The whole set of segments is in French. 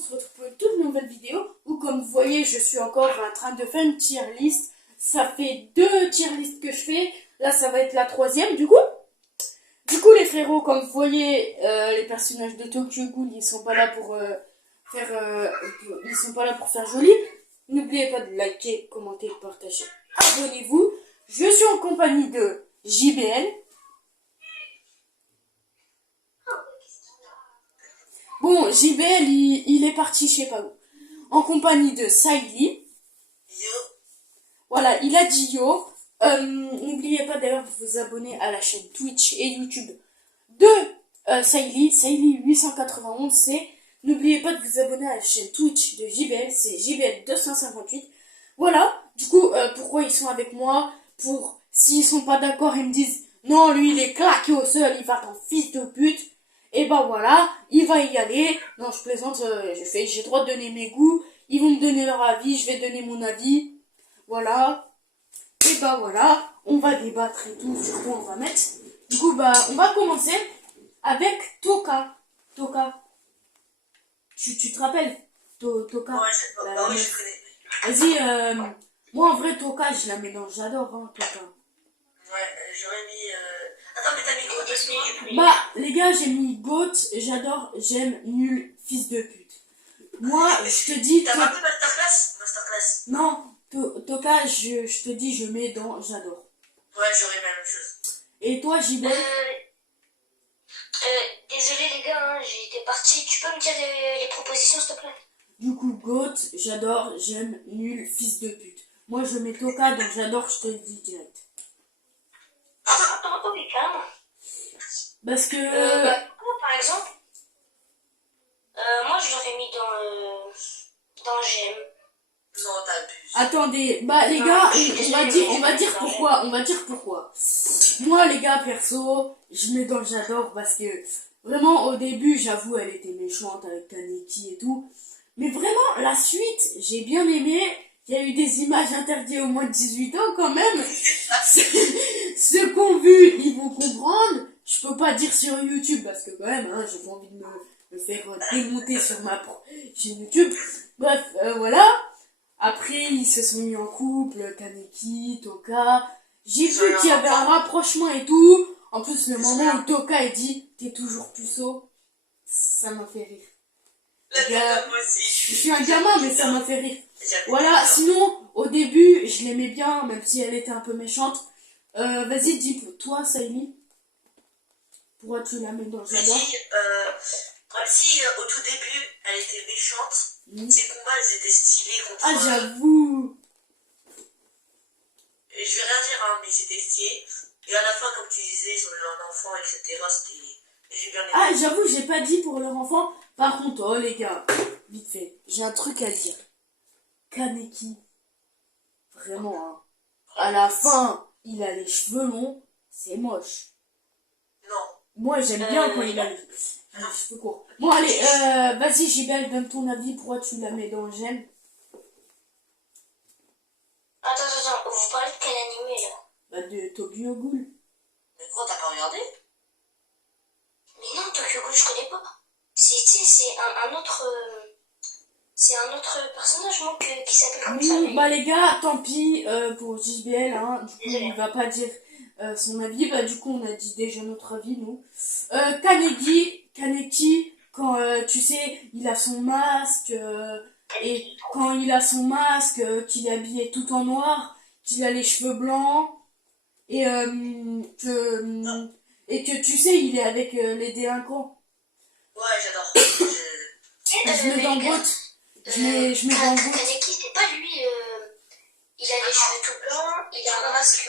On se retrouve pour une toute nouvelle vidéo où, comme vous voyez, je suis encore en train de faire une tier list. Ça fait 2 tier lists que je fais. Là, ça va être la 3e du coup. Les frérots, comme vous voyez, les personnages de Tokyo Ghoul, ils sont pas là pour faire joli. N'oubliez pas de liker, commenter, partager. Abonnez-vous. Je suis en compagnie de JBL. Bon, JBL, il est parti, je sais pas où. En compagnie de Saïli. Yo. Voilà, il a dit yo. N'oubliez pas d'ailleurs de vous abonner à la chaîne Twitch et YouTube de Saïli. Saïli 891, c'est... N'oubliez pas de vous abonner à la chaîne Twitch de JBL, c'est JBL 258. Voilà, du coup, pourquoi ils sont avec moi? Pour, s'ils sont pas d'accord, ils me disent, non, lui, il est claqué au sol, il va ton fils de pute. Et bah voilà, il va y aller. Non, je plaisante, j'ai le droit de donner mes goûts. Ils vont me donner leur avis, je vais donner mon avis. Voilà. Et bah voilà, on va débattre et tout sur quoi on va mettre. Du coup, bah, on va commencer avec Toka. Toka. Tu te rappelles Toka? Ouais, je connais. Vas-y, moi en vrai, Toka, je la mets dans j'adore, hein, Toka. Ouais, j'aurais mis... Attends, mais t'as mis gros aussi, j'ai plus. Bah, les gars, j'ai mis Goat, j'adore, j'aime, nul, fils de pute. Moi, je te dis... T'as pas mis Masterclass? Non, Toka, je te dis, je mets dans j'adore. Ouais, j'aurais la même chose. Et toi, JB? Désolé les gars, hein, j'étais parti. Tu peux me dire les propositions s'il te plaît? Du coup, Goat, j'adore, j'aime, nul, fils de pute. Moi, je mets Toka, donc j'adore, je te le dis direct. Oui, carrément. Parce que... Par exemple, moi je l'aurais mis dans j'aime. Non, t'abuses. Attendez, bah les Non, gars, je suis désolée, on va mais dire je pourquoi, on va dire pourquoi. Moi les gars, perso, je mets dans le j'adore parce que vraiment au début, j'avoue, elle était méchante avec Kaneki et tout. Mais vraiment, la suite, j'ai bien aimé. Il y a eu des images interdites au moins de 18 ans quand même. Ceux qui ont vu, ils vont comprendre. Je peux pas dire sur YouTube parce que quand même, hein, j'ai pas envie de me faire démonter sur ma chaîne YouTube. Bref, voilà. Après, ils se sont mis en couple, Kaneki, Toka. J'ai vu qu'il y avait un rapprochement et tout. En plus, le moment où Toka a dit « T'es toujours puceau », ça m'a fait rire. Moi aussi. Je suis un gamin, mais ça m'a fait rire. Voilà, sinon, au début, je l'aimais bien, même si elle était un peu méchante. Vas-y, dis, toi, Saïli, pourquoi tu la mets dans le j'adore? Même si au tout début, elle était méchante, ses combats, ils étaient stylés contre... Ah, j'avoue. Et je vais rien dire, hein, mais c'était stylé. Et à la fin, comme tu disais, ils ont eu un enfant, etc. C'était... J'ai bien aimé. Ah, j'avoue, j'ai pas dit pour leur enfant. Par contre, oh les gars, vite fait, j'ai un truc à dire. Kaneki, vraiment, hein. À la fin, il a les cheveux longs, c'est moche. Non. Moi, j'aime bien quand il a les cheveux courts. Bon, allez, vas-y, Gibel, donne ton avis, pourquoi tu la mets dans j'aime? Attends, vous parlez de quel animé là? Bah, de Tokyo Ghoul. Mais quoi, t'as pas regardé? Mais non, Tokyo Ghoul, je connais pas. C'est un autre... C'est un autre personnage, moi, qui s'appelle comme ça. Oui, bah les gars, tant pis pour JBL, hein. Du coup, Désolée. il va pas dire son avis. Bah du coup, on a dit déjà notre avis, nous. Kaneki, quand, tu sais, il a son masque, et quand il a son masque, qu'il est habillé tout en noir, qu'il a les cheveux blancs, et que tu sais, il est avec les délinquants. Ouais, j'adore. Je mets dans Goat. Je mets dans Goat. Kaneki, c'est pas lui... Il a les cheveux tout blancs, il a un masque...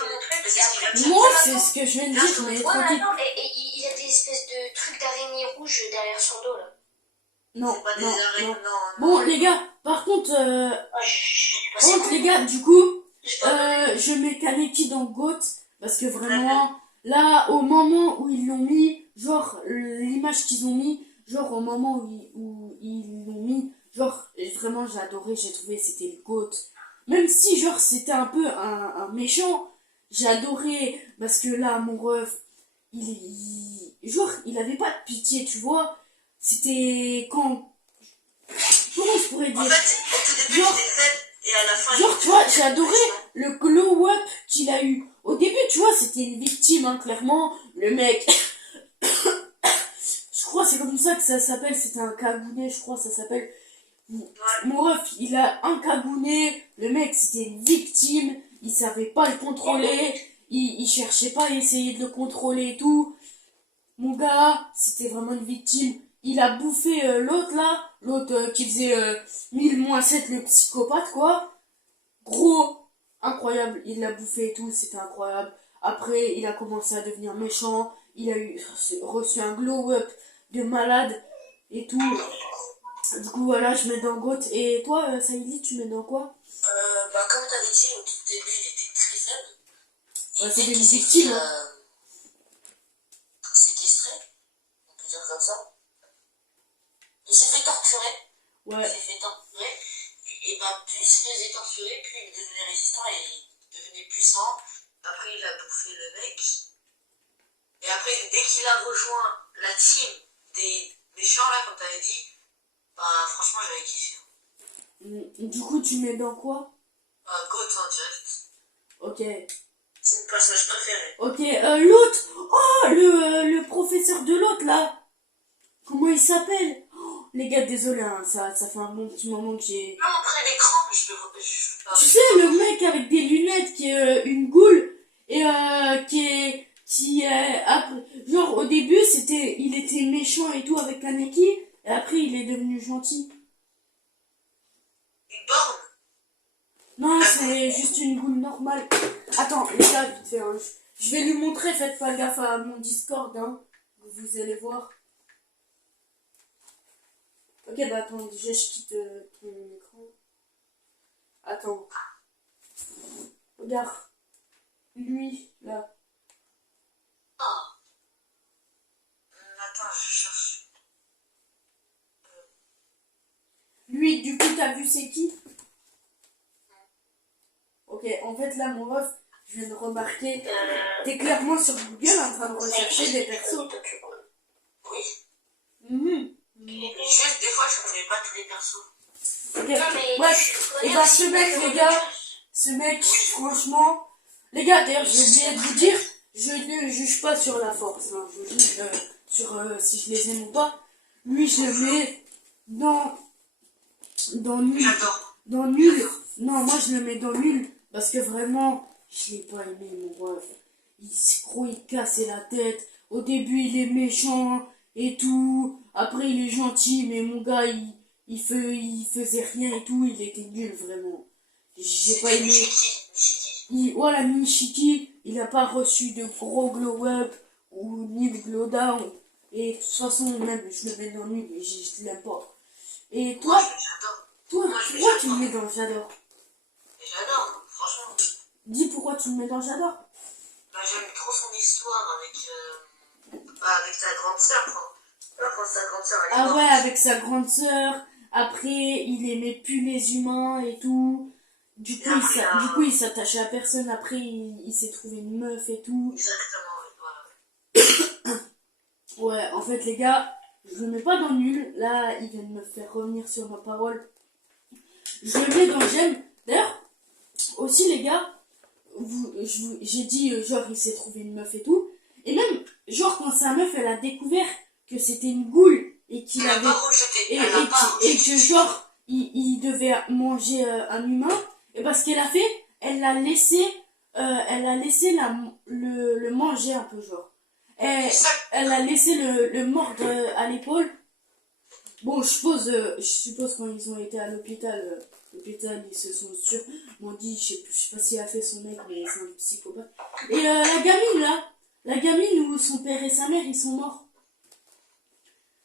Moi, c'est ce que je viens de dire, mais Ouais, tranquille. non, et il a des espèces de trucs d'araignées rouges derrière son dos, là. Non, C'est pas des non, araignées, non. non. Bon, les gars, par contre, les gars, du coup, je mets Kaneki dans Goat, parce que vraiment, là, au moment où ils l'ont mis, genre, l'image qu'ils ont mis, genre, au moment où ils l'ont mis, genre, vraiment, j'ai adoré, j'ai trouvé, c'était le Goat. Même si, genre, c'était un peu un méchant, j'ai adoré, parce que là, mon ref, genre, il avait pas de pitié, tu vois. C'était quand vrai En dire. fait, au tout début, Genre- j'étais faible, et à la fin, Genre, tu vois, j'ai adoré le glow-up qu'il a eu. Au début, tu vois, c'était une victime, hein, clairement. Le mec, je crois c'est comme ça que ça s'appelle, c'était un cagounet, je crois ça s'appelle. Mon ref, il a un cagounet, le mec c'était une victime, il savait pas le contrôler, il cherchait pas à essayer de le contrôler et tout. Mon gars, c'était vraiment une victime. Il a bouffé l'autre là, l'autre qui faisait 1000-7, le psychopathe quoi. Gros, incroyable, il l'a bouffé et tout, c'était incroyable. Après, il a commencé à devenir méchant, il a reçu un glow-up de malade et tout. Du coup, voilà, je mets dans GOAT. Et toi, Saïli, tu mets dans quoi? Bah, comme t'avais dit, au tout début, il était très faible. Et Ouais, c'est dès des qu'il s'est victimes, fait hein. séquestrer, on peut dire comme ça, il s'est fait torturer. Il Ouais, s'est fait torturer. Et bah, plus il se faisait torturer, plus il devenait résistant et il devenait puissant. Après, il a bouffé le mec. Et après, dès qu'il a rejoint la team des méchants, là, comme t'avais dit, bah, franchement, j'avais kiffé. Du coup, tu mets dans quoi? GOAT en direct. Ok. C'est mon personnage préféré. Ok, l'autre. Oh, le professeur de l'autre, là. Comment il s'appelle? Oh, les gars, désolé, hein, ça fait un bon petit moment que j'ai... Même après l'écran, je veux pas. Tu sais, le mec avec des lunettes qui est une goule et genre au début il était méchant et tout avec Kaneki et après il est devenu gentil. Une borne. Non, c'est juste une goule normale. Attends, les gars, vite fait, hein, je vais lui montrer, faites pas gaffe à mon Discord, hein. Vous allez voir. Ok, bah attends, déjà je quitte ton écran. Attends. Regarde. Lui, là. Attends, je cherche. Lui, du coup, t'as vu c'est qui? Ok, en fait, là, mon ref, je viens de remarquer, t'es clairement sur Google en train de rechercher des persos. Oui. Mhm. Juste des fois, je connais pas tous les persos. Ok, Non, mais bref. Et bah, ce mec, les gars, ce mec, franchement, les gars, d'ailleurs, j'ai oublié de vous dire, je ne juge pas sur la force, hein, je juge sur si je les aime ou pas. Lui, je le mets dans nul. J'adore. Dans nul. Non, moi, je le mets dans nul. Parce que vraiment, je l'ai pas aimé, mon ref. Il cassait la tête. Au début, il est méchant et tout. Après, il est gentil, mais mon gars, il faisait rien et tout. Il était nul, vraiment. J'ai pas aimé. Voilà, Nishiki, il n'a pas reçu de gros glow-up ou ni de glow-down. Et de toute façon, même, je le mets dans nul et je l'aime pas. Et Moi, toi, j'adore. pourquoi tu le mets dans j'adore? Et j'adore, franchement. Dis pourquoi tu le mets dans j'adore. Bah, j'aime trop son histoire avec sa grande sœur. Quand sa grande sœur elle est Ah morte. ouais, avec sa grande sœur. Après, il aimait plus les humains et tout. Du coup, il s'attachait à personne. Après, il s'est trouvé une meuf et tout. Exactement, voilà. Ouais, en fait, les gars, je le mets pas dans nul. Là, il vient de me faire revenir sur ma parole. Je le mets dans j'aime. D'ailleurs, aussi, les gars, j'ai dit, genre, il s'est trouvé une meuf et tout. Et même, genre, quand sa meuf, elle a découvert que c'était une goule et qu'il Elle a avait. pas rejeté. Et Elle a pas que, rejeté. genre, il devait manger un humain. Et parce qu'elle a fait, elle a laissé le manger un peu, genre. Elle a laissé le mordre à l'épaule. Bon, je suppose quand ils ont été à l'hôpital, ils se sont sûrs, m'ont dit, je sais pas si elle a fait son mec, mais c'est un psychopathe. Et la gamine où son père et sa mère, ils sont morts.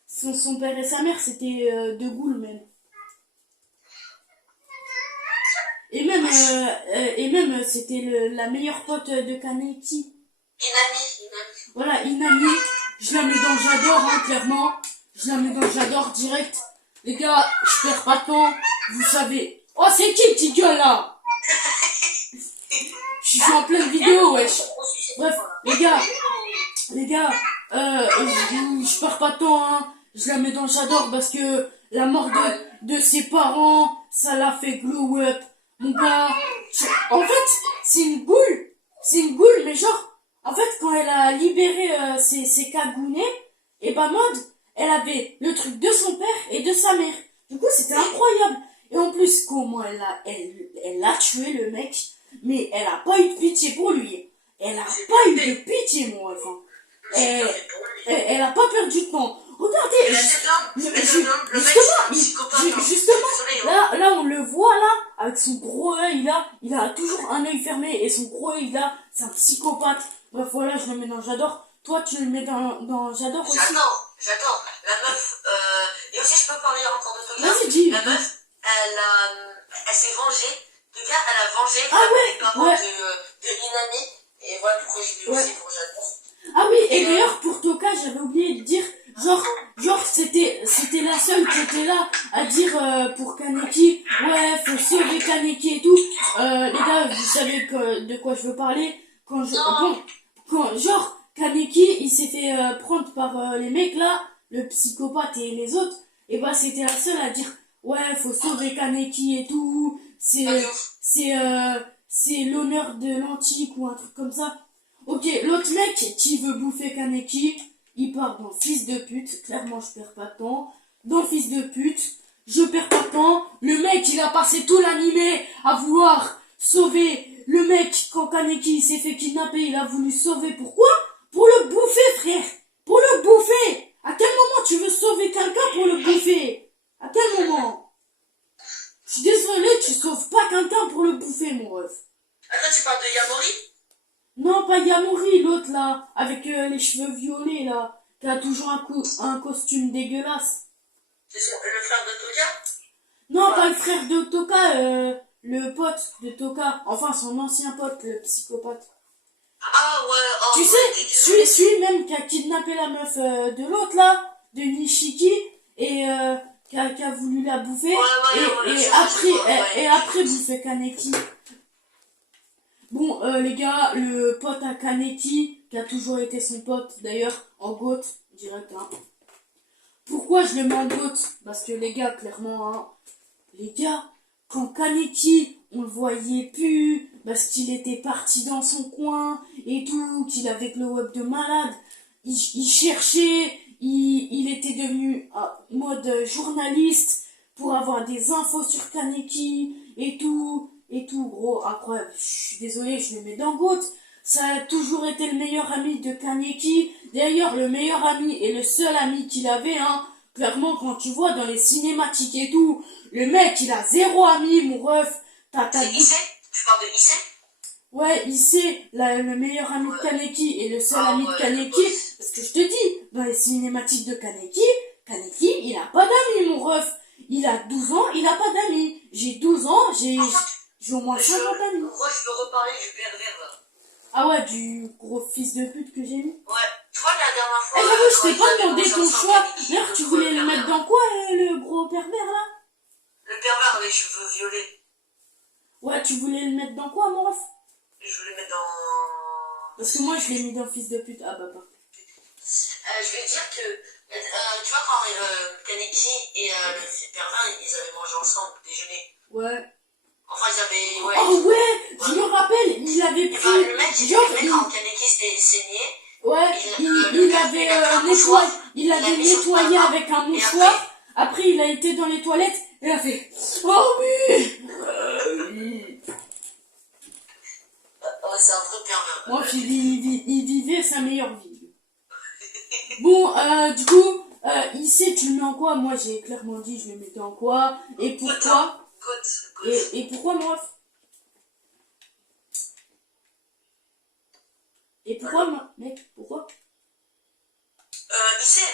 Son père et sa mère, c'était deux goules même. Et même c'était la meilleure pote de Kaneki. Inami. Voilà, Inami, je la mets dans j'adore, hein, clairement. Je la mets dans j'adore direct. Les gars, je perds pas de temps. Vous savez. Oh, c'est qui le petit gueule là? Je suis en pleine vidéo, wesh. Bref, les gars, je perds pas de temps, hein. Je la mets dans j'adore parce que la mort de ses parents, ça l'a fait glow up. Mon gars, en fait, c'est une boule. C'est une boule, mais genre, en fait, quand elle a libéré ses cagounets, et bah Maud, elle avait le truc de son père et de sa mère. Du coup, c'était incroyable. Et en plus, comment elle a tué le mec, mais elle a pas eu de pitié pour lui. Elle a pas eu de pitié, mon ref. J'ai bien fait pour lui. Elle a pas perdu de temps. Regardez, Et là, c'est un homme. Mais c'est un homme. Le mec, justement, c'est un psychopathe. hein. justement, Désolé, hein. là, on le voit là, avec son gros œil là, il a toujours un œil fermé et son gros œil là, c'est un psychopathe. Bref, voilà, je le mets dans J'adore. Toi, tu le mets dans J'adore aussi. J'adore. La meuf, et aussi je peux parler encore de Toga. Vas-y, dis. La meuf, elle s'est vengée. Toga, elle a vengé Ah ouais, les parents ouais. de Inami. Et voilà pourquoi je l'ai aussi pour J'adore. Ah oui, et d'ailleurs, pour Toka, j'avais oublié de dire, genre, c'était la seule qui était là à dire pour Kaneki, ouais, faut sauver Kaneki et tout. Les gars, vous savez de quoi je veux parler. Genre, Kaneki, il s'est fait prendre par les mecs là, le psychopathe et les autres, et bah, c'était la seule à dire, ouais, faut sauver Kaneki et tout. C'est l'honneur de l'antique ou un truc comme ça. Ok, l'autre mec qui veut bouffer Kaneki, il part dans fils de pute. Clairement, je perds pas de temps. Dans fils de pute, je perds pas de temps. Le mec, il a passé tout l'animé à vouloir sauver le mec quand Kaneki s'est fait kidnapper. Il a voulu sauver. Pourquoi? Pour le bouffer, frère. Pour le bouffer. À quel moment tu veux sauver quelqu'un pour le bouffer? À quel moment? Je suis désolé, tu sauves pas quelqu'un pour le bouffer, mon ref. Attends, tu parles de Yamori? Non, pas Yamori, l'autre là, avec les cheveux violets là, qui a toujours un costume dégueulasse. C'est le frère de Toga? Non, pas le frère de Toka, le pote de Toka, enfin son ancien pote, le psychopathe. Ah ouais, oh, Tu ouais, sais, dégueulasse. celui même qui a kidnappé la meuf de l'autre là, de Nishiki, et qui a voulu la bouffer, et après bouffer Kaneki. Bon, les gars, le pote à Kaneki, qui a toujours été son pote, d'ailleurs, en GOAT, direct, hein. Pourquoi je le mets en GOAT? Parce que les gars, clairement, hein, les gars, quand Kaneki, on le voyait plus, parce qu'il était parti dans son coin, et tout, qu'il avait glow up de malade, il cherchait, il était devenu mode journaliste, pour avoir des infos sur Kaneki, et tout, gros, incroyable. Je suis désolé, je le mets dans GOAT. Ça a toujours été le meilleur ami de Kaneki. D'ailleurs, le meilleur ami et le seul ami qu'il avait, hein. Clairement, quand tu vois dans les cinématiques et tout, le mec, il a zéro ami, mon ref. C'est Issei? Tu parles de Issei? Ouais, Issei, le meilleur ami de Kaneki et le seul ami de ouais, Kaneki. Parce que je te dis, dans les cinématiques de Kaneki, il a pas d'amis, mon ref. Il a 12 ans, il a pas d'amis. J'ai 12 ans, j'ai au moins 50 amis. Moi, je veux reparler du pervers là. Ah ouais, du gros fils de pute que j'ai mis. Ouais, tu vois la dernière fois. Eh j'avoue, je quand t'ai ils pas avaient demandé mangé ton ensemble, choix. Kaneki, D'ailleurs, tu voulais le mettre dans quoi, le gros pervers là? Le pervers, les cheveux violets. Ouais, tu voulais le mettre dans quoi, mon ref? Je voulais mettre dans. Parce que moi, je l'ai mis dans fils de pute. Ah bah, pas. Je vais dire que. Tu vois, quand Kaneki et le pervers, ils avaient mangé ensemble, déjeuner. Ouais. Enfin, ils avaient. Ouais. Oh ouais, je me rappelle, il avait Et pris. ben, le mec, Genre, quand Kaneki s'était saigné. ouais, le il mec, avait il a pris un nettoyé, mouchoir, il avait mis sur le nettoyé parfum, avec un et mouchoir. Après, il a été dans les toilettes et il a fait oh oui. Ouais, c'est un vrai pervers. Moi, il vivait sa meilleure vie. Bon, du coup, Issei, tu le mets en quoi? Moi, j'ai clairement dit, je le mettais en quoi? Et pourquoi? Côte. Et pourquoi, moi? Et pourquoi, mec? Pourquoi? Issei,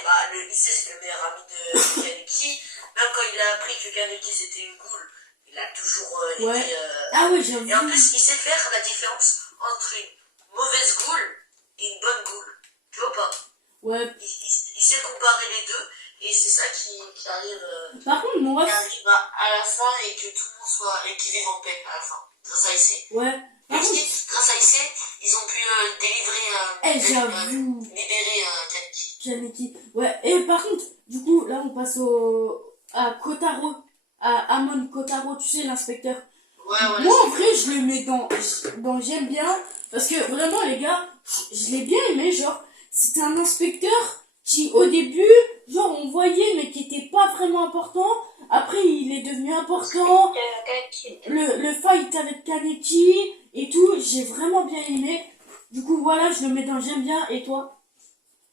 c'est le meilleur ami de Kaneki. Même quand il a appris que Kaneki c'était une goule, il a toujours Ouais. été. Ah ouais, j'avoue. Et en plus, il sait faire la différence entre une mauvaise goule et une bonne goule. Tu vois pas? Ouais. Il sait comparer les deux, et c'est ça qui arrive. Par contre, mon Qui ref. arrive à la fin et que tout le monde soit. Et qui vive en paix à la fin. Grâce à Issei. Ouais. Par contre, Grâce à Issei, ils ont pu j'avoue. libérer Kaneki. Kaneki. Ouais. Et par contre, du coup, là, on passe à Kotaro. Amon Kotaro, tu sais, l'inspecteur. Ouais, Moi, en vrai, je le mets dans j'aime bien. Parce que vraiment, les gars, je l'ai bien aimé. Genre, c'était un inspecteur qui, au début, genre, on voyait, mais qui était pas vraiment important. Après, il est devenu important. Le fight avec Kaneki et tout, j'ai vraiment bien aimé. Du coup, voilà, je le mets dans j'aime bien. Et toi?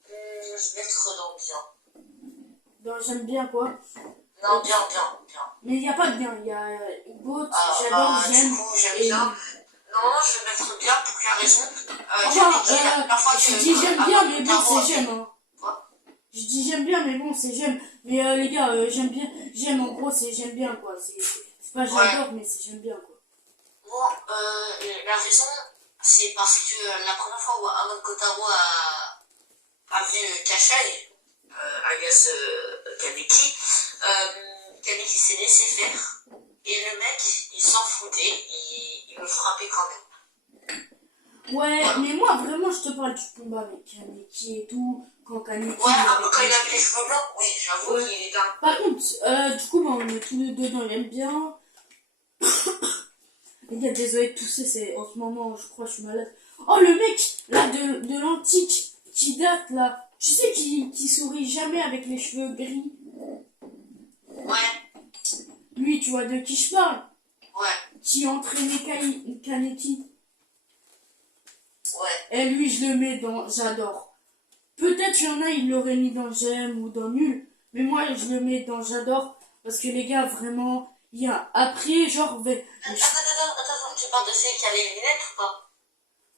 Je vais être dans bien. Dans j'aime bien, quoi. Non, bien. Mais il n'y a pas de bien. Il y a Goat, j'adore, Bah, j'aime. du coup, j'aime Et... bien. Non, je vais mettre bien pour quelle raison. Enfin, je dis j'aime bien, mais bon, c'est j'aime. Hein. Quoi? Je dis j'aime bien, mais bon, c'est j'aime. Mais les gars, j'aime bien. J'aime, en gros, c'est j'aime bien, quoi. C'est pas j'adore, mais c'est j'aime bien, quoi. Bon, la raison, c'est parce que la première fois où Amon Kotaro a vu Kashai, alias Kaneki, Kaneki s'est laissé faire. Et le mec, il s'en foutait, il le frappait quand même. Ouais, mais moi, vraiment, je te parle du combat avec Kaneki et tout. Quand Kaneki. Ouais, quand il avait les cheveux blancs, oui, j'avoue qu'il est dingue. Par contre, du coup, bah, on est tous les deux dans j'aime bien. Les gars, désolé de tousser, c'est en ce moment, je crois, je suis malade. Oh, le mec, là, de l'antique, qui date, là. Tu sais, qui sourit jamais avec les cheveux gris. Ouais, Lui, tu vois de qui je parle? ouais, Qui entraînait Kaneki. ouais. Et lui, je le mets dans j'adore. Peut-être il y en a, il l'aurait mis dans j'aime ou dans nul. Mais moi, je le mets dans j'adore. Parce que les gars, vraiment, il y a après, genre... Attends, tu parles de celui qui a les lunettes ou pas?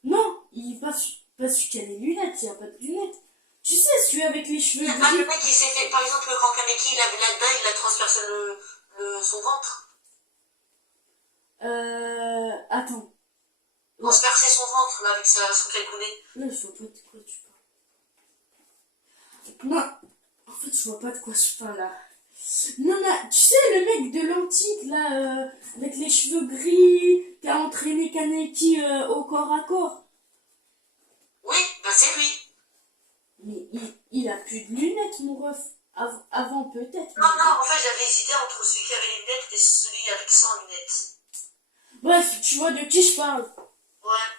Non, il pas celui qui a les lunettes, il n'y a pas de lunettes. Tu sais, celui avec les cheveux Ah, gris. le mec, il s'est fait, par exemple, quand Kaneki, il a vu là-dedans, il a transpercé son ventre. Attends. Transpercé son ventre, là, avec son calcoulet. Là, je vois pas de quoi tu parles. Non, en fait, je vois pas de quoi tu parles, là. Non, tu sais, le mec de l'antique, là, avec les cheveux gris, qui a entraîné Kaneki au corps à corps. Oui, bah c'est lui. Mais il a plus de lunettes, mon ref. Avant, peut-être. Non, en fait, j'avais hésité entre celui qui avait les lunettes et celui avec sans lunettes. Bref, tu vois de qui je parle. Ouais.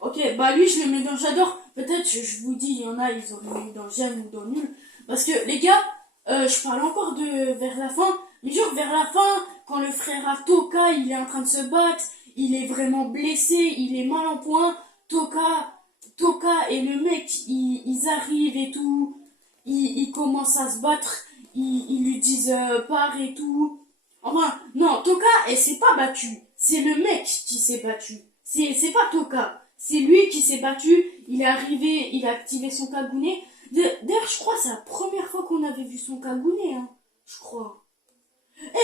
Ok, bah lui, je le mets dans j'adore. Peut-être, je vous dis, il y en a, ils auraient mis dans j'aime ou dans nul. Parce que, les gars, je parle encore de vers la fin. Mais genre, vers la fin, quand le frère à Toka, il est en train de se battre, il est vraiment blessé, il est mal en point. Toka et le mec, ils arrivent et tout. Ils commencent à se battre. Ils lui disent pars et tout. Enfin, non, Toka, elle s'est pas battue. C'est le mec qui s'est battu. C'est pas Toka. C'est lui qui s'est battu. Il est arrivé, il a activé son Kagune. D'ailleurs, je crois que c'est la première fois qu'on avait vu son Kagune, hein. Je crois.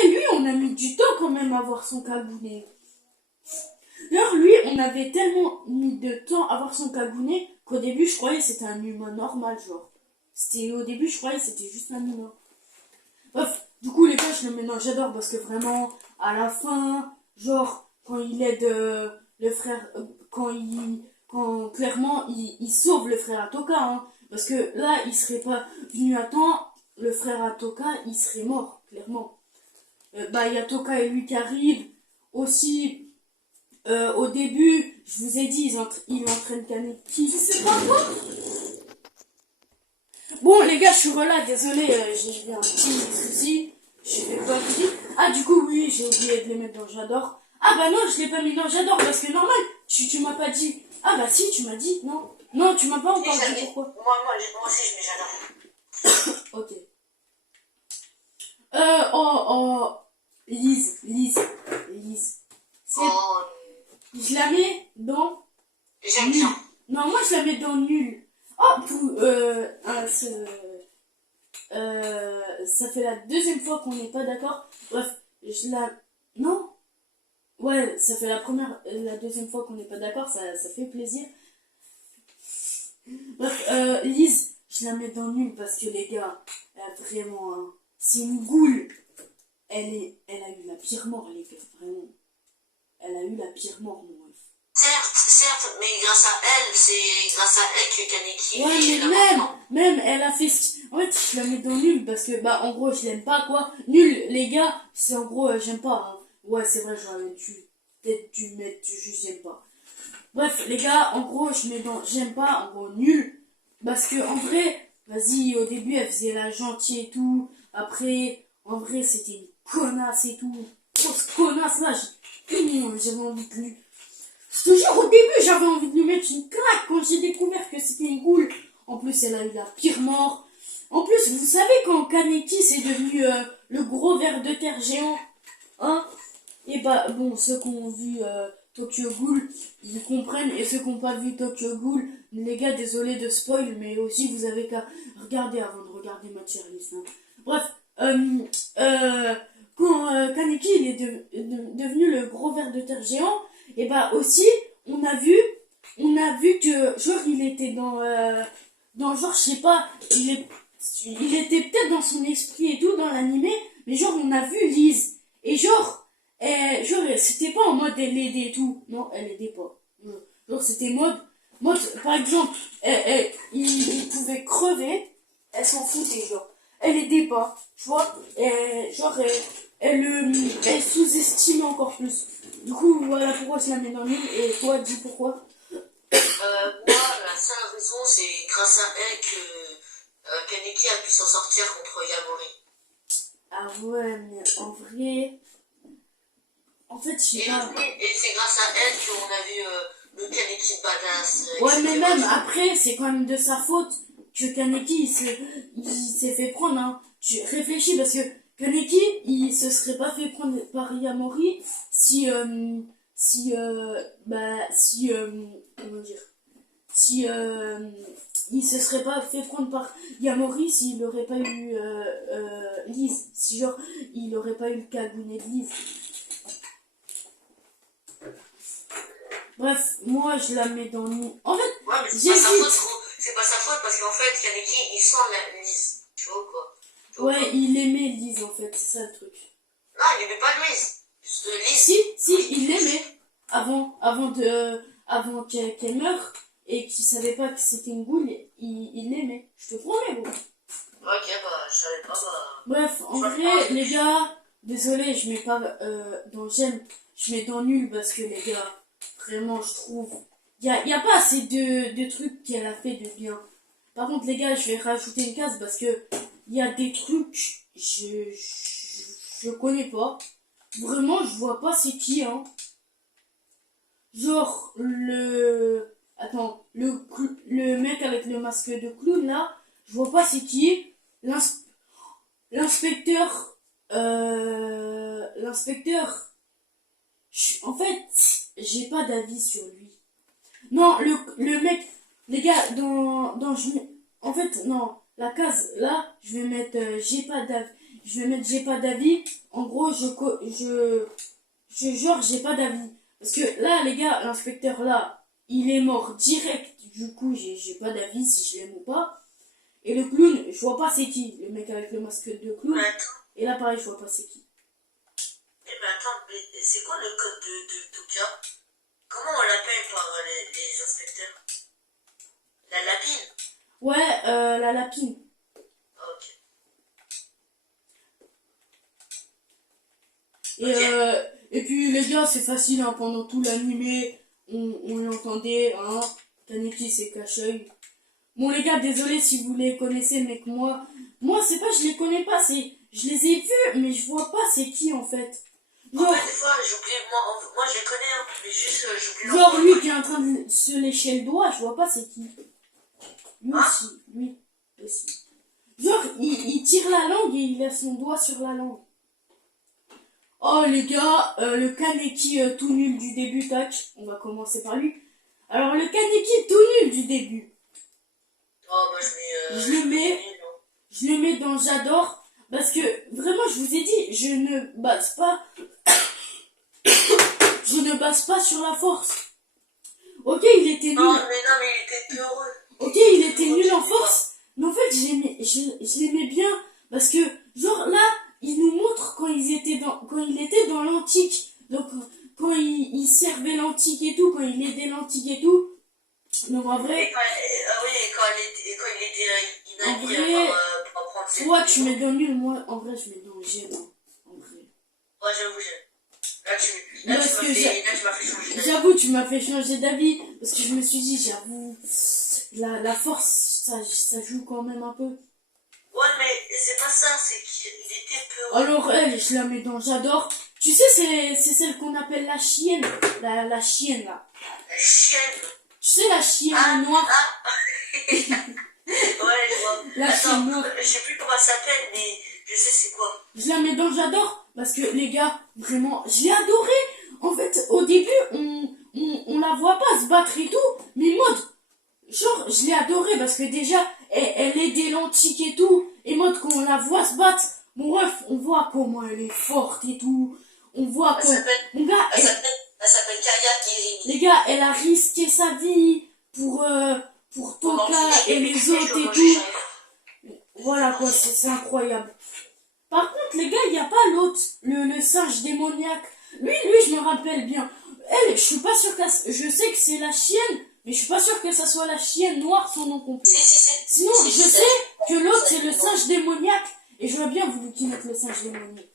Et lui, on a mis du temps quand même à voir son Kagune. D'ailleurs, lui, on avait tellement mis de temps à voir son Kagune qu'au début, je croyais que c'était un humain normal, genre. Au début, je croyais que c'était juste un humain. Bref, du coup, les gars, je le mets dans j'adore parce que vraiment, à la fin, genre, quand il aide le frère, quand clairement, il sauve le frère Atoka, hein. Parce que là, il serait pas venu à temps, le frère Atoka, il serait mort, clairement. Il y a Toka et lui qui arrivent. Aussi, au début, je vous ai dit, il entraîne Kaneki. Je sais pas quoi. Bon, les gars, je suis là, désolé, j'ai eu un petit souci. Je vais pas vous dire. Ah, du coup, oui, j'ai oublié de les mettre dans j'adore. Ah, bah non, je l'ai pas mis dans j'adore parce que normal, tu m'as pas dit. Ah, bah si, tu m'as dit, non. Non, tu m'as pas encore dit pourquoi. Moi aussi, je mets j'adore. Ok. Lise. Oh, Je la mets dans j'aime nul. bien. Non, moi je la mets dans nul. Oh, ça fait la deuxième fois qu'on n'est pas d'accord. Bref, non. Ouais, ça fait la deuxième fois qu'on n'est pas d'accord, ça fait plaisir. Bref, Lise, je la mets dans nul parce que les gars, elle a vraiment, hein, c'est une goule. Elle a eu la pire mort, les gars, vraiment. Elle a eu la pire mort, mon ref. Certes, mais c'est grâce à elle que Kaneki Ouais, est là mais maintenant. même, elle a fait... En fait, je la mets dans nul parce que, en gros, je l'aime pas, quoi. Nul, les gars, c'est en gros, j'aime pas. Hein. Ouais, c'est vrai, j'aurais peut-être dû mettre juste j'aime pas. Bref, les gars, en gros, je mets dans j'aime pas, en gros, nul. Parce que, en vrai, vas-y, au début, elle faisait la gentille et tout. Après, en vrai, c'était une connasse et tout. Grosse connasse, là, j'avais envie de lui. Je te jure, au début, j'avais envie de lui mettre une claque quand j'ai découvert que c'était une goule. En plus, elle a eu la pire mort. En plus, vous savez quand Kaneki c'est devenu le gros ver de terre géant, hein? Et bah, bon, ceux qui ont vu Tokyo Ghoul, ils comprennent. Et ceux qui n'ont pas vu Tokyo Ghoul, les gars, désolé de spoil, mais aussi vous avez qu'à regarder avant de regarder ma tier list. Hein. Bref, quand Kaneki il est devenu le gros ver de terre géant, et bah aussi, on a vu que, genre, il était dans genre, je sais pas, il était peut-être dans son esprit et tout, dans l'animé, mais genre, on a vu Lise. Et genre, c'était pas en mode elle l'aidait et tout. Non, elle l'aidait pas. Genre, c'était mode, par exemple, il pouvait crever, elle s'en foutait, genre. Elle aidait pas, tu vois. Genre, elle sous-estimait encore plus. Du coup, voilà pourquoi je la mets dans le livre. Et toi, dis pourquoi. Moi, la seule raison, c'est grâce à elle que Kaneki a pu s'en sortir contre Yamori. Ah ouais, mais en vrai... En fait, je sais pas... Et c'est grâce à elle qu'on a vu le Kaneki badass. Ouais, mais même après, c'est quand même de sa faute que Kaneki, il s'est fait prendre, hein. Tu réfléchis, parce que Kaneki, il se serait pas fait prendre par Yamori comment dire, il se serait pas fait prendre par Yamori s'il aurait pas eu Lise, si genre, il aurait pas eu le Kagune de Lise. Bref, moi je la mets dans le... En fait, ouais, mais c'est pas sa faute, c'est pas sa faute parce qu'en fait, Kaneki, il sent la Lise. Tu vois quoi? Ouais, il aimait Lise en fait, c'est ça le truc. Non, il aimait pas Louise. Si, il l'aimait. Avant qu'elle meure et qu'il savait pas que c'était une boule, il l'aimait. Je te promets, bon. Ok, bah, je savais pas, bah... Bref, en vrai, les gars, désolé, je mets pas dans j'aime, je mets dans nul parce que les gars, vraiment, je trouve, y a pas assez de trucs qu'elle a fait de bien. Par contre, les gars, je vais rajouter une case parce que y a des trucs, je connais pas. Vraiment, je vois pas c'est qui, hein. Genre, attends, le mec avec le masque de clown, là, je vois pas c'est qui. L'inspecteur, en fait, j'ai pas d'avis sur lui. Non, le mec, les gars, en fait, non, la case, là, je vais mettre, j'ai pas d'avis. Je vais mettre, j'ai pas d'avis. En gros, genre, j'ai pas d'avis. Parce que là, les gars, l'inspecteur, là, il est mort direct. Du coup, j'ai pas d'avis si je l'aime ou pas. Et le clown, je vois pas c'est qui. Le mec avec le masque de clown. Et là, pareil, je vois pas c'est qui. Eh mais attends, mais c'est quoi le code de Toka? Comment on l'appelle par les inspecteurs? La lapine? Ouais, la lapine. Ok. Et puis les gars, c'est facile, hein, pendant tout l'animé, on l'entendait, hein, Kaneki c'est cache-œil. Bon les gars, désolé si vous les connaissez, mais que moi c'est pas, je les connais pas, je les ai vus, mais je vois pas c'est qui en fait. Genre, en fait, des fois, j'oublie, moi je les connais, hein, mais juste j'oublie. Genre lui qui est en train de se lécher le doigt, je vois pas c'est qui. Lui aussi, lui aussi. Genre, il tire la langue et il a son doigt sur la langue. Oh les gars, le Kaneki tout nul du début, tac, on va commencer par lui. Alors le Kaneki tout nul du début. Oh bah je le mets dans j'adore, parce que vraiment je vous ai dit, je ne base pas sur la force. Ok, il était nul. Non mais il était peureux. Ok, il était nul en force, mais en fait je l'aimais bien, parce que genre là, il nous montre quand il était dans l'antique, donc quand il servait l'antique et tout, quand il aidait l'antique et tout. Donc en vrai, et quand il était en vrai, pour apprendre ses toi tu mets dans nul, moi en vrai je mets dans j'aime, en vrai. Ouais, j'avoue, Parce que là, tu m'as fait changer d'avis. j'avoue, tu m'as fait changer d'avis. Parce que je me suis dit, j'avoue, la force, ça joue quand même un peu. Ouais, mais c'est pas ça, c'est qu'il était peureux. Alors elle, je la mets dans j'adore. Tu sais, c'est celle qu'on appelle la chienne. La chienne, là. La chienne. Tu sais, la chienne noire. Ouais, je vois. La chienne noire. Je sais plus comment elle s'appelle, mais je sais c'est quoi. Je la mets dans j'adore. Parce que les gars, vraiment, je l'ai adorée. En fait, au début, on la voit pas se battre et tout. Mais mode, genre, je l'ai adorée parce que déjà, elle est des lentilles et tout. Et mode, quand on la voit se battre, mon ref, on voit comment elle est forte et tout. On voit que, mon gars, Elle s'appelle Kaya Guérini. les gars, elle a risqué sa vie pour Toka et les autres et tout. Voilà quoi, c'est incroyable. Par contre, les gars, il n'y a pas l'autre, le singe démoniaque. Lui, je me rappelle bien. Elle, je suis pas sûre je sais que c'est la chienne, mais je suis pas sûre que ça soit la chienne noire son nom complet. Sinon, je sais que l'autre c'est le singe démoniaque. Et j'aurais bien voulu qu'il mette le singe démoniaque.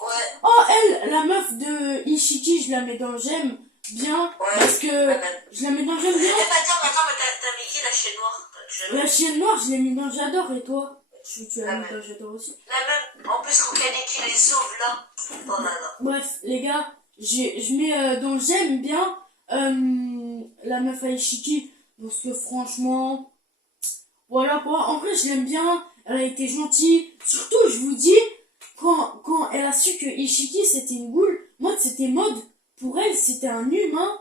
Ouais. Oh, elle, la meuf de Ishiki, je la mets dans j'aime bien. Ouais, Parce que je la mets dans j'aime bien. Attends, mais t'as mis qui la chienne noire? La chienne noire, je l'ai mis dans j'adore. Et toi? Tu as mis dans j'adore aussi. La même, en plus, quand Kanye qui les sauve là. Oh là là. Bref, les gars, je mets dans j'aime bien la meuf à Ishiki. Parce que franchement, voilà quoi. En vrai, je l'aime bien. Elle a été gentille. Surtout, je vous dis, quand elle a su que Ishiki c'était une goule, mode c'était mode. Pour elle, c'était un humain.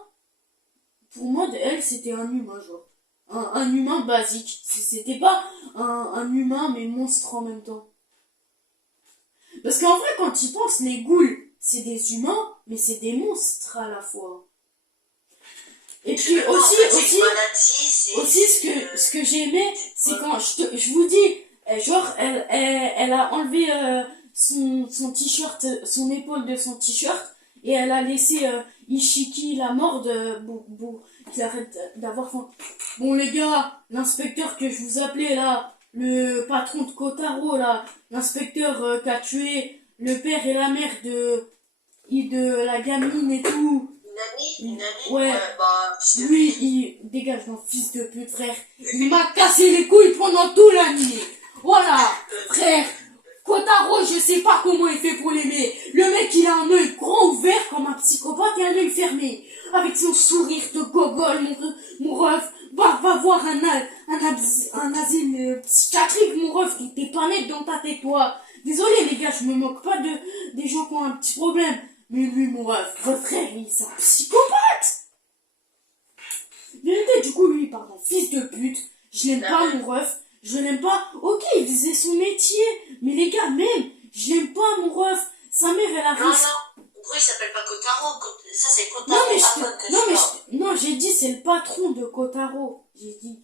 Pour mode, elle, c'était un humain, genre. Un humain basique. C'était pas un humain, mais monstre en même temps. Parce qu'en vrai, quand tu penses, les ghouls, c'est des humains, mais c'est des monstres à la fois. Et puis aussi, ce que j'ai aimé, c'est quand je vous dis, genre, elle a enlevé son t-shirt, son épaule de son t-shirt, et elle a laissé Ishiki la morde, qu'il arrête d'avoir faim. Bon les gars, l'inspecteur que je vous appelais là, le patron de Kotaro là, l'inspecteur qui a tué le père et la mère de la gamine et tout. Une amie. Ouais. Bah, Lui, il dégage mon fils de pute, frère. Il m'a cassé les couilles pendant tout l'année. Voilà, frère. Kotaro, je sais pas comment il fait pour l'aimer. Le mec, il a un œil grand ouvert comme un psychopathe et un œil fermé. Avec son sourire de gogol, mon ref. Va voir un asile psychiatrique, mon ref, qui t'es pas net dans ta tête, toi. Désolé, les gars, je me moque pas des gens qui ont un petit problème. Mais lui, mon ref, votre frère, c'est un psychopathe. Vérité, du coup, lui, pardon, fils de pute. Je l'aime pas, mon ref. Je l'aime pas. Ok, il faisait son métier. Mais les gars, même, je l'aime pas, mon ref. Sa mère, elle a réussi. Non, pourquoi il s'appelle pas Kotaro? Ça, c'est Kotaro. Non, j'ai dit, c'est le patron de Kotaro. J'ai dit.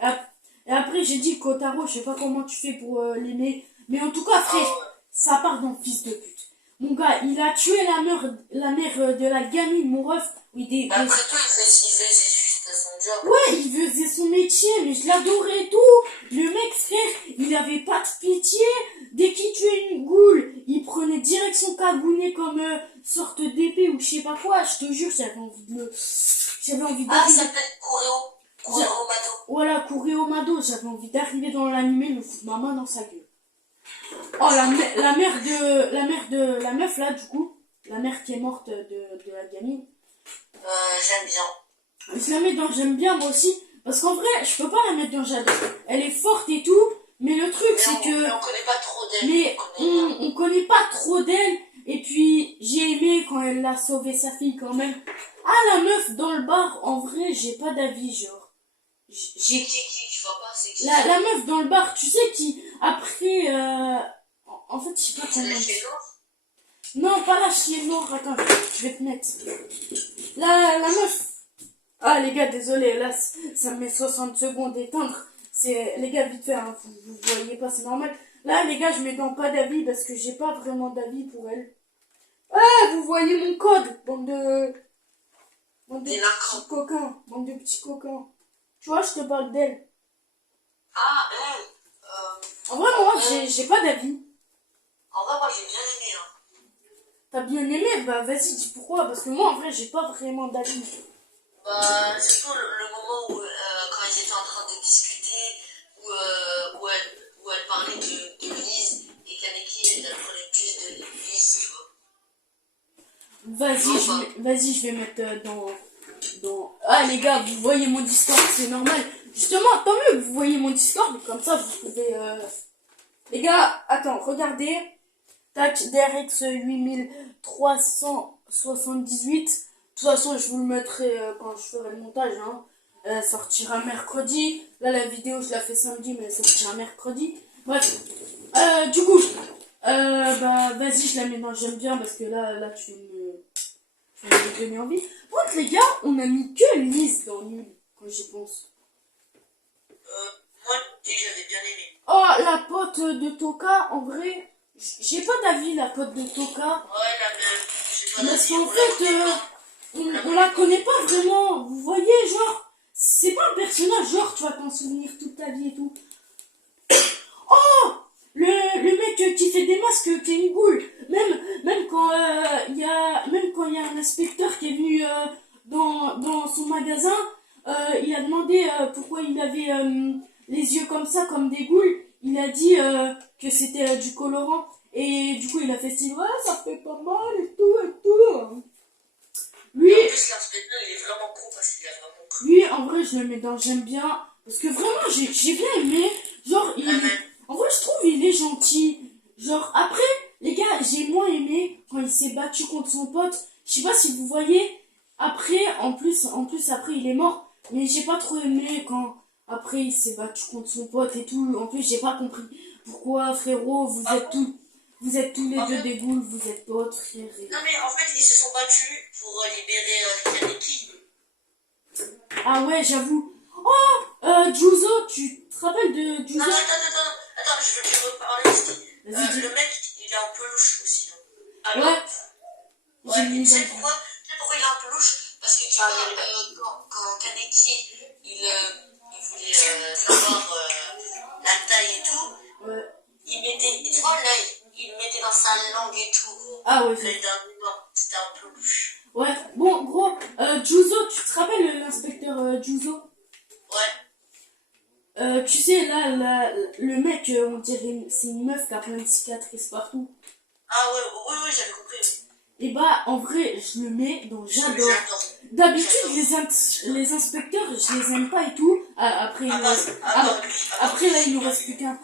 Ah. Et après, j'ai dit, Kotaro, je sais pas comment tu fais pour l'aimer. Mais en tout cas, frère, ça part d'un fils de pute. Mon gars, il a tué la mère de la gamine, mon ref. Oui, Après tout, il faisait juste son job. Ouais, il faisait son métier, mais je l'adorais et tout. Le mec, frère, il avait pas de pitié. Dès qu'il tuait une goule, il prenait direct son cagounier comme sorte d'épée ou je sais pas quoi. Je te jure, j'avais envie de Ah, ça s'appelle Kureo Mado. Voilà, Kureo Mado. J'avais envie d'arriver dans l'animé, me foutre ma main dans sa gueule. Oh, la meuf là, du coup, la mère qui est morte de la gamine. J'aime bien. Je la mets dans j'aime bien moi aussi, parce qu'en vrai, je peux pas la mettre dans j'adore. Elle est forte et tout, mais le truc c'est que... Mais on connaît pas trop d'elle. Mais on connaît pas trop d'elle, et puis j'ai aimé quand elle a sauvé sa fille quand même. Ah, la meuf dans le bar, en vrai, j'ai pas d'avis, genre. J'ai qui, tu vois pas, c'est qui? La meuf dans le bar, tu sais qui, après... En fait, je sais pas C'est comment... la chienne noire? Non, pas la chienne noire, attends, je vais te mettre. La meuf. Ah, les gars, désolé, là, ça me met 60 secondes d'éteindre. Les gars, vite fait, hein, vous voyez pas, c'est normal. Là, les gars, je mets dans pas d'avis parce que j'ai pas vraiment d'avis pour elle. Ah, vous voyez mon code, bande de petits coquins, bande de petits coquins. Tu vois, je te parle d'elle. Ah, elle. En vrai, moi, j'ai pas d'avis. En vrai, moi, j'ai bien aimé t'as bien aimé, bah vas-y, dis pourquoi. Parce que moi, en vrai, j'ai pas vraiment d'avis. Bah, surtout le moment où, quand ils étaient en train de discuter, où elle parlait de Lise, et Kaneki, elle prenait plus de Lise, tu vois. Non, pas. Vas-y, je vais mettre dans... Ah les gars, vous voyez mon Discord, c'est normal. Justement, tant mieux que vous voyez mon Discord, comme ça vous pouvez... Les gars, attends, regardez. Tac, DRX 8378. De toute façon, je vous le mettrai quand je ferai le montage. Hein. Elle sortira mercredi. Là, la vidéo, je la fais samedi, mais elle sortira mercredi. Bref. Du coup, bah, vas-y, je la mets dans j'aime bien parce que là, tu me donner envie. Par contre, les gars, on a mis que Lise dans Nul, quand j'y pense. Moi, dès que j'avais bien aimé. Oh, la pote de Toka, en vrai, j'ai pas d'avis, la pote de Toka. Ouais, la même. J'ai pas Parce d'avis. qu'en On la fait, connaît pas. on la connaît pas vraiment. Vous voyez, genre, c'est pas un personnage, genre, tu vas t'en souvenir toute ta vie et tout. Oh, le mec qui fait des masques, qui est une boule. Même quand il y a un inspecteur qui est venu dans son magasin, il a demandé pourquoi il avait les yeux comme ça, comme des goules. Il a dit que c'était du colorant. Et du coup, il a fait style, ouais, ça fait pas mal et tout et tout. Lui, En plus, l'inspecteur, il est vraiment con parce qu'il a vraiment cru. lui, en vrai, je le mets dans j'aime bien. Parce que vraiment, j'ai bien aimé. Genre, La même. en vrai, je trouve il est gentil. Genre, après, les gars, j'ai moins aimé quand il s'est battu contre son pote. Je sais pas si vous voyez. Après, en plus, après, il est mort. Mais j'ai pas trop aimé quand, après, il s'est battu contre son pote et tout. En plus, j'ai pas compris pourquoi, frérot, vous êtes tous les deux des boules, vous êtes potes, frère. Non, mais en fait, ils se sont battus pour libérer Kaneki. Ah ouais, j'avoue. Oh, Juzo, tu te rappelles de Juzo? Non, attends, je veux lui reparler aussi. Vas-y, dis. Le mec, il est un peu louche aussi. Hein. Ah Ouais, non? j'ai Ouais, mis tu sais dans- pourquoi? Tu sais pourquoi il est un peu louche? Parce que tu vois, quand Kaneki, il voulait savoir la taille et tout, Ouais. il mettait, tu vois, l'œil, il le mettait dans sa langue et tout. Ah ouais, L'œil d'un humain, c'était un peu louche. ouais. Bon, gros, Juzo, tu te rappelles l'inspecteur Juzo? Ouais. Tu sais, là, le mec, on dirait, c'est une meuf qui a plein de cicatrices partout. Ah ouais, oui, j'avais compris. Et bah, en vrai, je le mets dans j'adore. J'adore. D'habitude, les inspecteurs, je les aime pas et tout. Après, là, il nous reste plus qu'un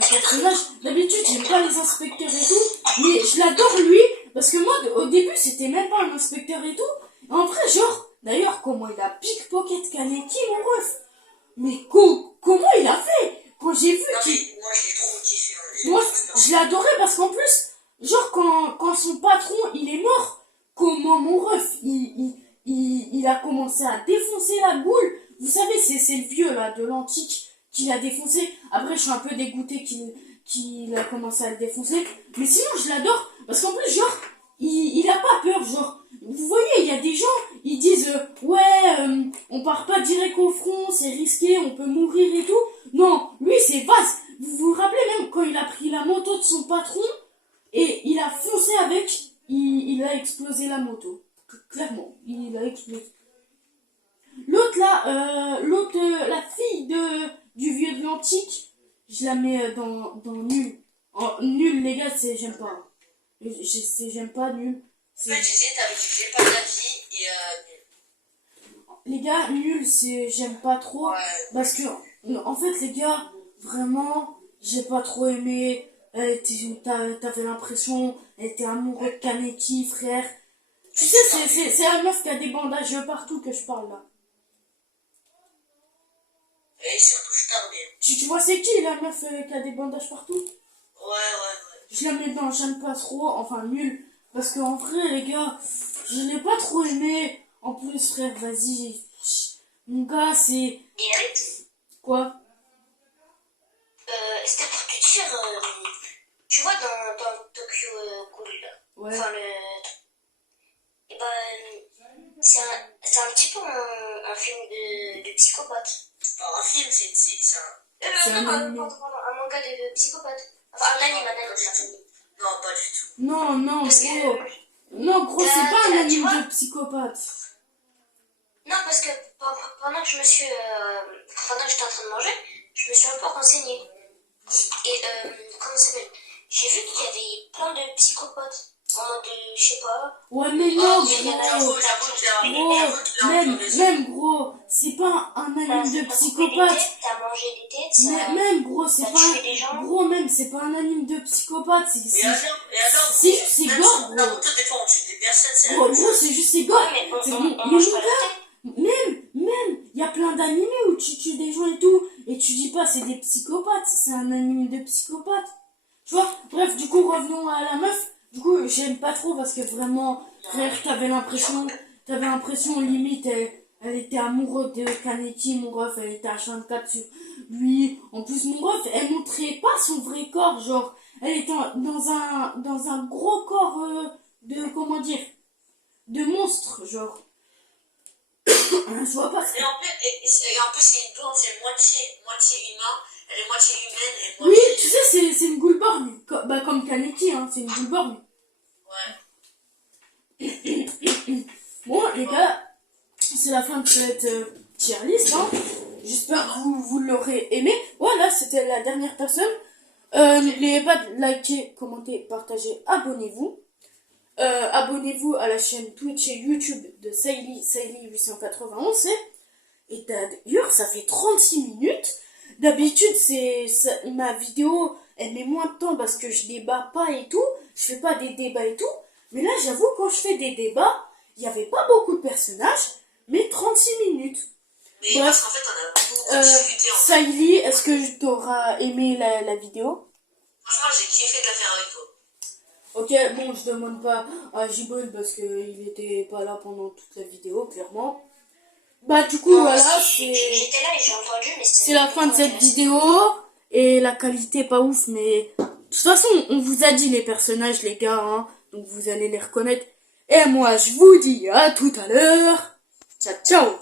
personnage. D'habitude, j'aime pas les inspecteurs et tout. Mais je l'adore lui. Parce que moi, au début, c'était même pas un inspecteur et tout. En vrai, genre, d'ailleurs, comment il a pickpocket Kaneki, mon ref. Mais comment il a fait? Quand j'ai vu Non, qu'il... mais moi, j'ai trop kiffé. Hein. Moi, je l'adorais parce qu'en plus, genre, quand son patron, il est mort, comment mon ref, il a commencé à défoncer la boule. Vous savez, c'est le vieux, là, de l'antique, qui l'a défoncé. Après, je suis un peu dégoûté qu'il a commencé à le défoncer. Mais sinon, je l'adore. Parce qu'en plus, genre, il a pas peur, genre. Vous voyez, il y a des gens, ils disent, ouais, on part pas direct au front, c'est risqué, on peut mourir et tout. Non, lui, c'est vaste. Vous vous rappelez même quand il a pris la moto de son patron et il a foncé avec, il a explosé la moto. Clairement, il a explosé. L'autre là, la fille du vieux de l'antique, je la mets dans nul. Nul, les gars, c'est j'aime pas. J'aime pas nul. En fait, j'ai pas d'avis et Les gars, nul, c'est j'aime pas trop. ouais. Parce que, en fait, les gars, vraiment, j'ai pas trop aimé. T'avais l'impression, elle était amoureuse de Kaneki, frère. Tu sais, c'est la meuf qui a des bandages partout que je parle là. Et surtout, je tardais. Tu vois, c'est qui la meuf qui a des bandages partout? Ouais. Je la mets dans j'aime pas trop, enfin nul. Parce qu'en vrai, les gars, je l'ai pas trop aimé. En plus, frère, vas-y. Mon gars, c'est. Et Quoi? c'était pour te dire, tu vois, dans Tokyo Ghoul, là, Ouais. enfin, et ben, c'est un petit peu un film de psychopathe. C'est pas un film, c'est un. C'est un Non, animé. pardon, un manga de psychopathe. Enfin, un anime, ça. Non, pas du tout. Non, non, Parce gros. que... Non, gros, c'est pas un tu anime vois de psychopathe. Non, parce que pendant que je me suis... pendant que j'étais en train de manger, je me suis un peu renseignée. Et, comment ça s'appelle? J'ai vu qu'il y avait plein de psychopathes. En mode, je sais pas... Ouais, mais Oh, non, j'avoue gros. qu'il a Gros, un peu raison. même, gros, c'est pas un anime de psychopathe. T'as mangé des têtes, ça... Même, gros, c'est T'as pas tué des gens. gros, même, c'est pas un anime de psychopathe. Et alors, C'est juste, c'est même gore, sur gros. Naruto, des fois, on tue des personnes, c'est la Gros, même gros, chose. c'est juste, c'est gore. Ouais, mais C'est on mon mange pas gars, leur tête. même, il y a plein d'animés où tu tues des gens et tout, et tu dis pas c'est des psychopathes, c'est un anime de psychopathes. Tu vois, bref, du coup, revenons à la meuf. Du coup, j'aime pas trop parce que vraiment, frère, t'avais l'impression limite, elle était amoureuse de Kaneki, mon ref, elle était H24 sur lui. En plus, mon ref, elle montrait pas son vrai corps, genre, elle était dans un gros corps comment dire, de monstre, genre. Je vois pas. Et en plus, c'est une blonde, c'est moitié humain, elle est moitié humaine et Oui, moitié... tu sais, c'est une Goulborn. Bah, comme Kaneki, hein, c'est une Goulborn. Ouais. Bon, les gars, c'est la fin de cette tier list, hein. J'espère que vous l'aurez aimé. Voilà, c'était la dernière personne. N'oubliez pas de liker, commenter, partager, abonnez-vous. Abonnez-vous à la chaîne Twitch et YouTube de Saily891. Et d'ailleurs, ça fait 36 minutes. D'habitude, ma vidéo, elle met moins de temps parce que je débat pas et tout. Je fais pas des débats et tout. Mais là, j'avoue, quand je fais des débats, il n'y avait pas beaucoup de personnages, mais 36 minutes. Mais Bref, parce qu'en fait, on a beaucoup discuté. Saily, est-ce que tu auras aimé la vidéo? Franchement, j'ai kiffé de la faire avec toi. Ok, bon, je demande pas à Jibril parce qu'il était pas là pendant toute la vidéo, clairement. Bah, du coup, Non, voilà, si, j'étais là et j'ai entendu, mais c'est la fin de cette vidéo. Et la qualité pas ouf, mais de toute façon, on vous a dit les personnages, les gars, hein, donc vous allez les reconnaître. Et moi, je vous dis à tout à l'heure. Ciao, ciao.